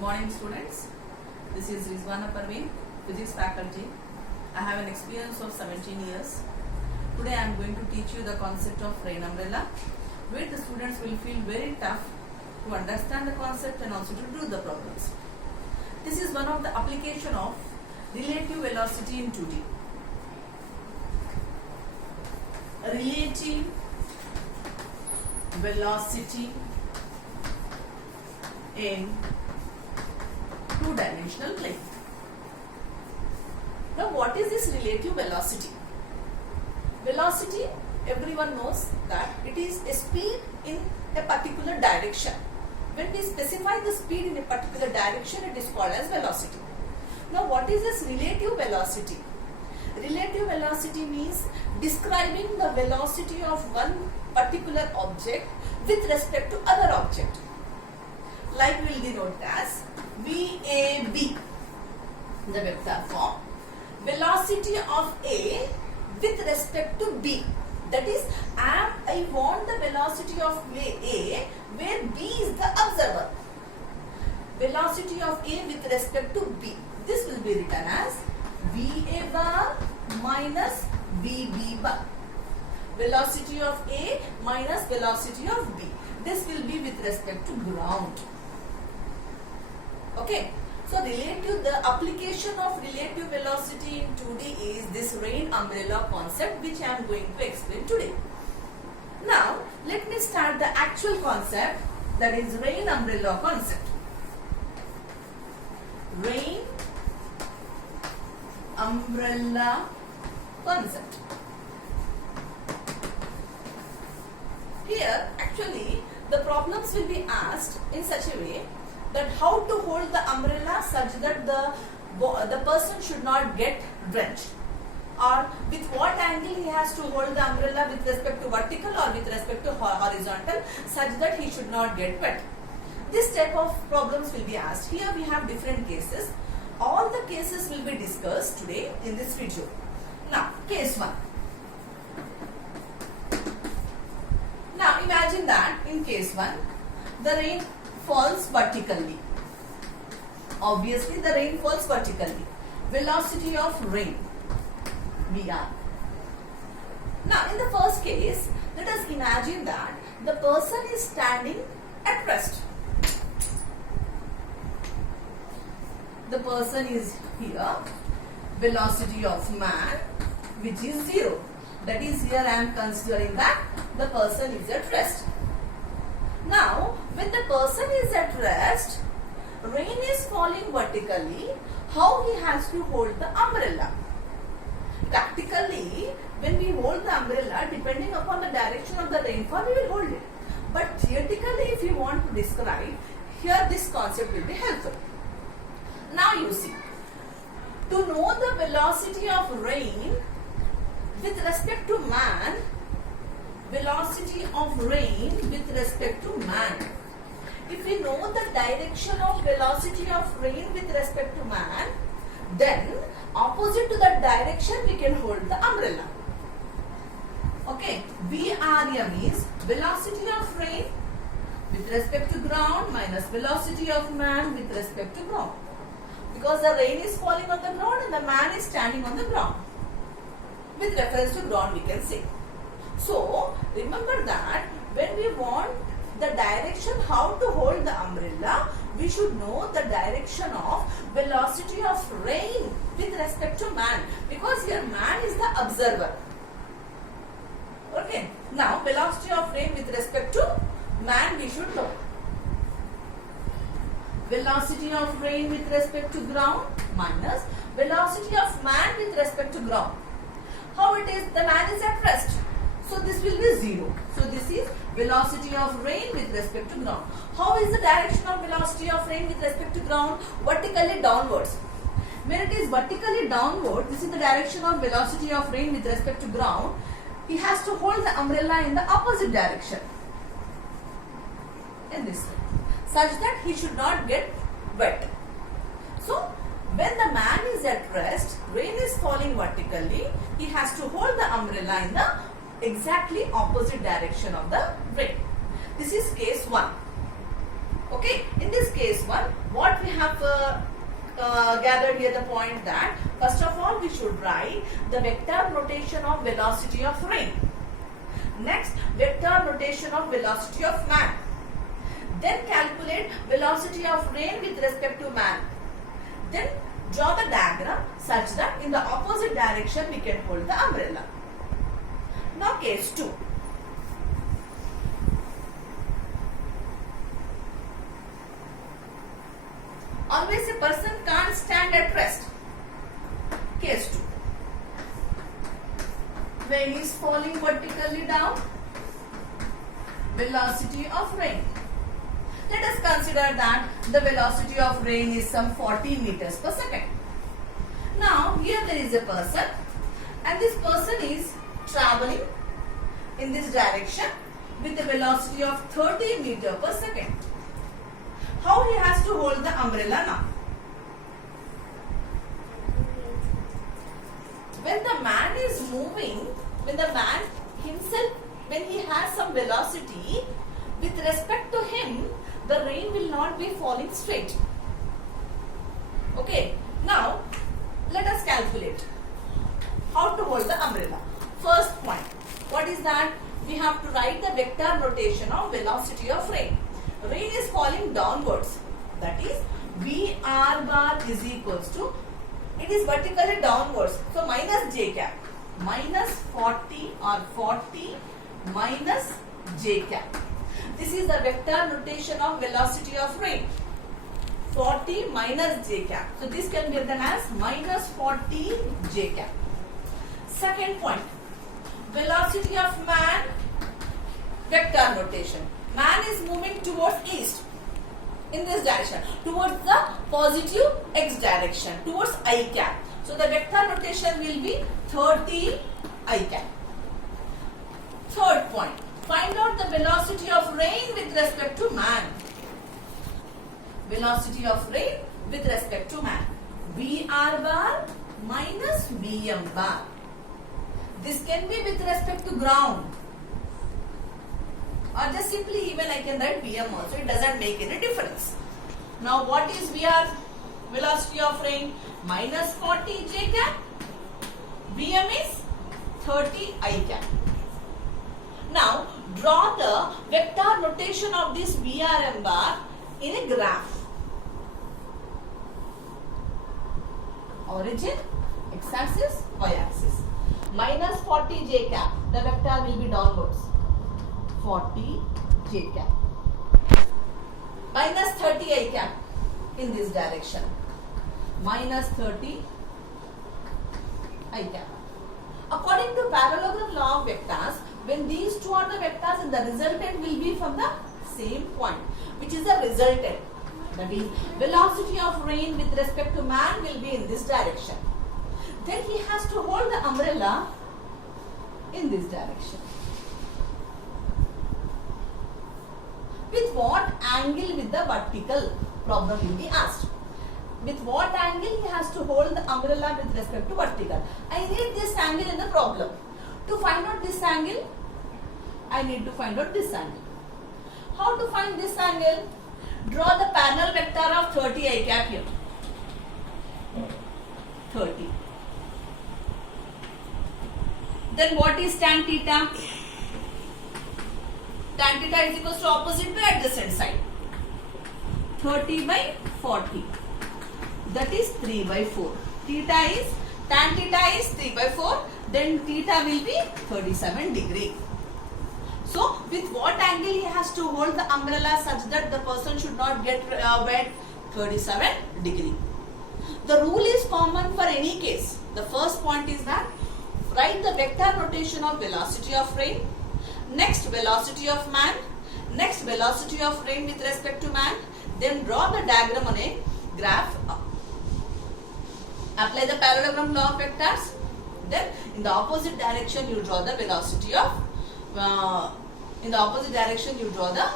Good morning, students. This is Rizwana Parveen, Physics faculty. I have an experience of 17 years. Today I am going to teach you the concept of rain umbrella, where the students will feel very tough to understand the concept and also to do the problems. This is one of the application of relative velocity in 2D. Relative velocity in two-dimensional plane. Now, what is this relative velocity? Velocity, everyone knows that it is a speed in a particular direction. When we specify the speed in a particular direction, it is called as velocity. Now, what is this relative velocity? Relative velocity means describing the velocity of one particular object with respect to other object. Like we will denote as VAB, the vector form. Velocity of A with respect to B. That is, I want the velocity of A where B is the observer. Velocity of A with respect to B. This will be written as VA bar minus VB bar. Velocity of A minus velocity of B. This will be with respect to ground. Okay. So the application of relative velocity in 2D is this rain umbrella concept, which I am going to explain today. Now, let me start the actual concept, that is rain umbrella concept. Rain umbrella concept. Here, actually, the problems will be asked in such a way that how to hold the umbrella such that the person should not get drenched, or with what angle he has to hold the umbrella with respect to vertical or with respect to horizontal such that he should not get wet. This type of problems will be asked. Here we have different cases. All the cases will be discussed today in this video. Now, case 1. Now, imagine that in case 1, the rain falls vertically. Obviously, the rain falls vertically. Velocity of rain, VR. Now, in the first case, let us imagine that the person is standing at rest. The person is here. Velocity of man, which is 0. That is, here I am considering that the person is at rest. Now, when the person is at rest, rain is falling vertically, how he has to hold the umbrella? Practically, when we hold the umbrella, depending upon the direction of the rainfall, we will hold it. But theoretically, if you want to describe, here this concept will be helpful. Now you see, to know the velocity of rain with respect to man, velocity of rain with respect to man. If we know the direction of velocity of rain with respect to man, then opposite to that direction we can hold the umbrella. Okay, VRM is velocity of rain with respect to ground minus velocity of man with respect to ground. Because the rain is falling on the ground and the man is standing on the ground. With reference to ground we can say. So, remember that when we want the direction how to hold the umbrella, we should know the direction of velocity of rain with respect to man, because here man is the observer. Okay. Now, velocity of rain with respect to man we should know. Velocity of rain with respect to ground minus velocity of man with respect to ground. How it is? The man is at rest. So this will be 0. So this is velocity of rain with respect to ground. How is the direction of velocity of rain with respect to ground? Vertically downwards. When it is vertically downward, this is the direction of velocity of rain with respect to ground. He has to hold the umbrella in the opposite direction. In this way. Such that he should not get wet. So, when the man is at rest, rain is falling vertically, he has to hold the umbrella in the exactly opposite direction of the rain. This is case 1. Okay, in this case 1, what what we have gathered here the point that first of all we should write the vector notation of velocity of rain. Next, vector notation of velocity of man. Then calculate velocity of rain with respect to man. Then draw the diagram such that in the opposite direction we can hold the umbrella. Now case 2. Always a person can't stand at rest. Case 2. Rain is falling vertically down. Velocity of rain. Let us consider that the velocity of rain is some 40 meters per second. Now here there is a person and this person is traveling in this direction with a velocity of 30 meters per second. How he has to hold the umbrella now? When the man is moving, when the man himself, when he has some velocity, with respect to him, the rain will not be falling straight. Okay, now let us calculate how to hold the umbrella. First point, what is that? We have to write the vector notation of velocity of rain. Rain is falling downwards. That is VR bar is equals to, it is vertically downwards. So minus j cap. Minus 40 or 40 minus j cap. This is the vector notation of velocity of rain. 40 minus j cap. So this can be written as minus 40 j cap. Second point, velocity of man, vector notation. Man is moving towards east in this direction, towards the positive x direction, towards I cap. So the vector notation will be 30 I cap. Third point, find out the velocity of rain with respect to man. Velocity of rain with respect to man. VR bar minus VM bar. This can be with respect to ground. Or just simply even I can write VM also. It doesn't make any difference. Now what is VR? Velocity of rain minus 40 j cap. VM is 30 I cap. Now draw the vector notation of this VRM bar in a graph. Origin, x-axis, y-axis. Minus 40 j cap. The vector will be downwards. 40 j cap. Minus 30 I cap in this direction. Minus 30 I cap. According to parallelogram law of vectors, when these two are the vectors and the resultant will be from the same point, which is the resultant. That is, velocity of rain with respect to man will be in this direction. Then he has to hold the umbrella in this direction. With what angle with the vertical? Problem will be asked. With what angle he has to hold the umbrella with respect to vertical? I need this angle in the problem. To find out this angle, I need to find out this angle. How to find this angle? Draw the parallel vector of 30 I cap here. 30. Then what is tan theta? Tan theta is equals to opposite by adjacent side. 30 by 40. That is 3 by 4. Tan theta is 3 by 4. Then theta will be 37 degree. So with what angle he has to hold the umbrella such that the person should not get wet? 37 degree. The rule is common for any case. The first point is that write the vector notation of velocity of rain. Next velocity of man. Next velocity of rain with respect to man. Then draw the diagram on a graph. Apply the parallelogram law of vectors. Then in the opposite direction you draw the velocity of in the opposite direction you draw the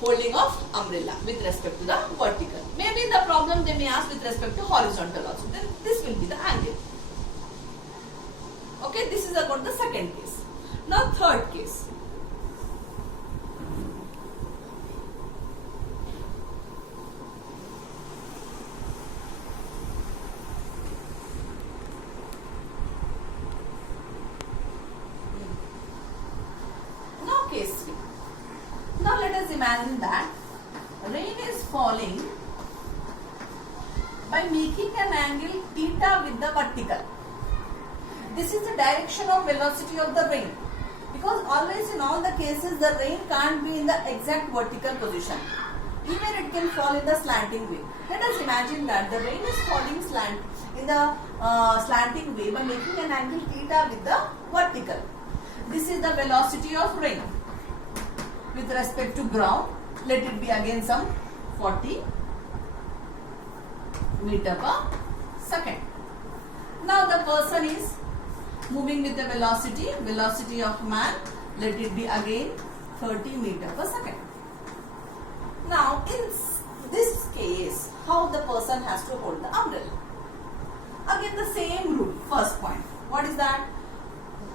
holding of umbrella with respect to the vertical. Maybe in the problem they may ask with respect to horizontal also. Then this will be the angle. Okay, this is about the second case. Now third case. imagine that rain is falling by making an angle theta with the vertical. This is the direction of velocity of the rain, because always in all the cases the rain can't be in the exact vertical position. Even it can fall in the slanting way. Let us imagine that the rain is falling in the slanting way by making an angle theta with the vertical. This is the velocity of rain with respect to ground. Let it be again some 40 meter per second. Now the person is moving with the velocity of man, let it be again 30 meter per second. Now in this case, how the person has to hold the umbrella? Again the same rule, first point. What is that?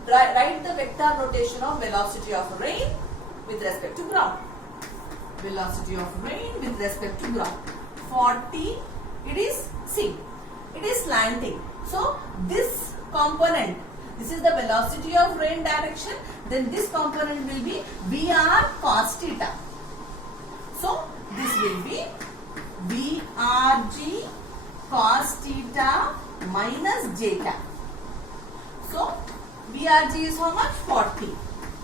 Write the vector notation of velocity of rain with respect to ground. Velocity of rain with respect to ground. 40, it is slanting. So this component, this is the velocity of rain direction, then this component will be VR cos theta. So this will be VRG cos theta minus J cap. So VRG is how much? 40.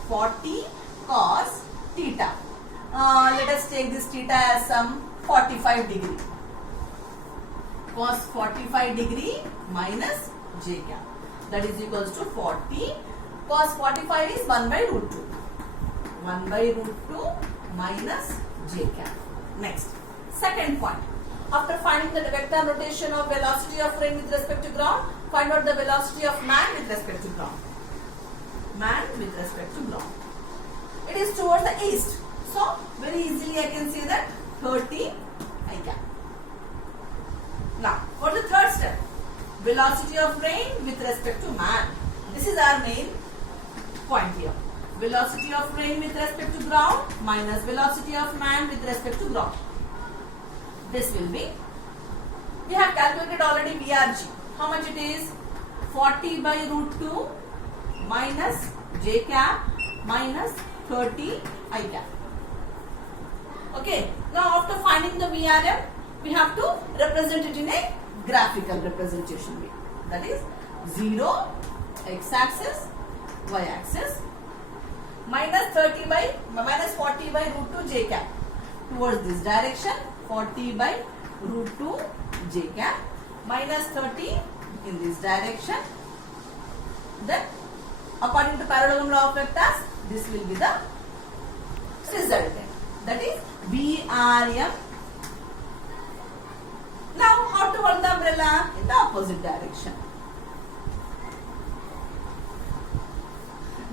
40 cos theta. Let us take this theta as some 45 degree. Cos 45 degree minus J cap. That is equals to 40. Cos 45 is 1 by root 2. 1 by root 2 minus J cap. Next, second point. After finding the vector notation of velocity of rain with respect to ground, find out the velocity of man with respect to ground. Man with respect to ground. It is towards the east. So, very easily I can say that 30 I cap. Now, for the third step, velocity of rain with respect to man. This is our main point here. Velocity of rain with respect to ground minus velocity of man with respect to ground. This will be, we have calculated already VRG. How much it is? 40 by root 2 minus J cap minus 30 I cap. Okay. Now after finding the VRM, we have to represent it in a graphical representation way. That is 0 x-axis, y-axis, minus 40 by root 2 J cap towards this direction, 40 by root 2 J cap minus 30 in this direction. Then according to parallelogram law of vectors, this will be the resultant. That is VRM. Now how to hold the umbrella? In the opposite direction.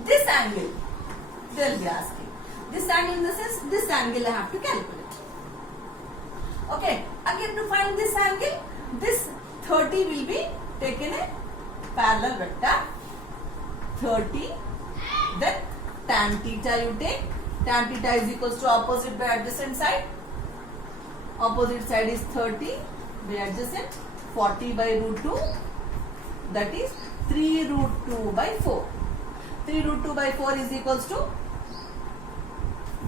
This angle, they will be asking. This angle in the sense, this angle I have to calculate. Okay, again to find this angle, this 30 will be taken a parallel vector. 30, then tan theta you take. Tan theta is equals to opposite by adjacent side. Opposite side is 30 by adjacent, 40 by root 2, that is 3 root 2 by 4. 3 root 2 by 4 is equals to,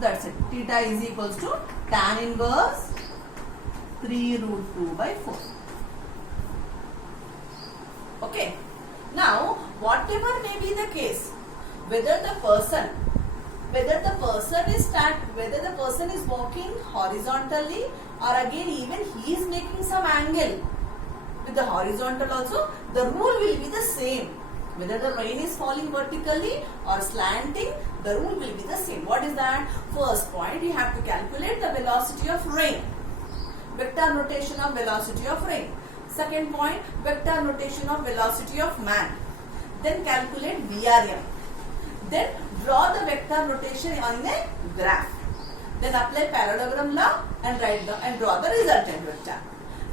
that's it, theta is equals to tan inverse 3 root 2 by 4. Okay. Now, whatever may be the case, whether the person is walking horizontally, or again even he is making some angle with the horizontal also, the rule will be the same. Whether the rain is falling vertically or slanting, the rule will be the same. What is that? First point, you have to calculate the velocity of rain. Vector notation of velocity of rain. Second point, vector notation of velocity of man. Then calculate VRM. Then draw the vector notation on a graph. Then apply parallelogram law and draw the resultant vector.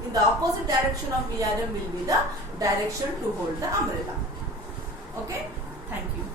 In the opposite direction of VRM will be the direction to hold the umbrella. Okay, thank you.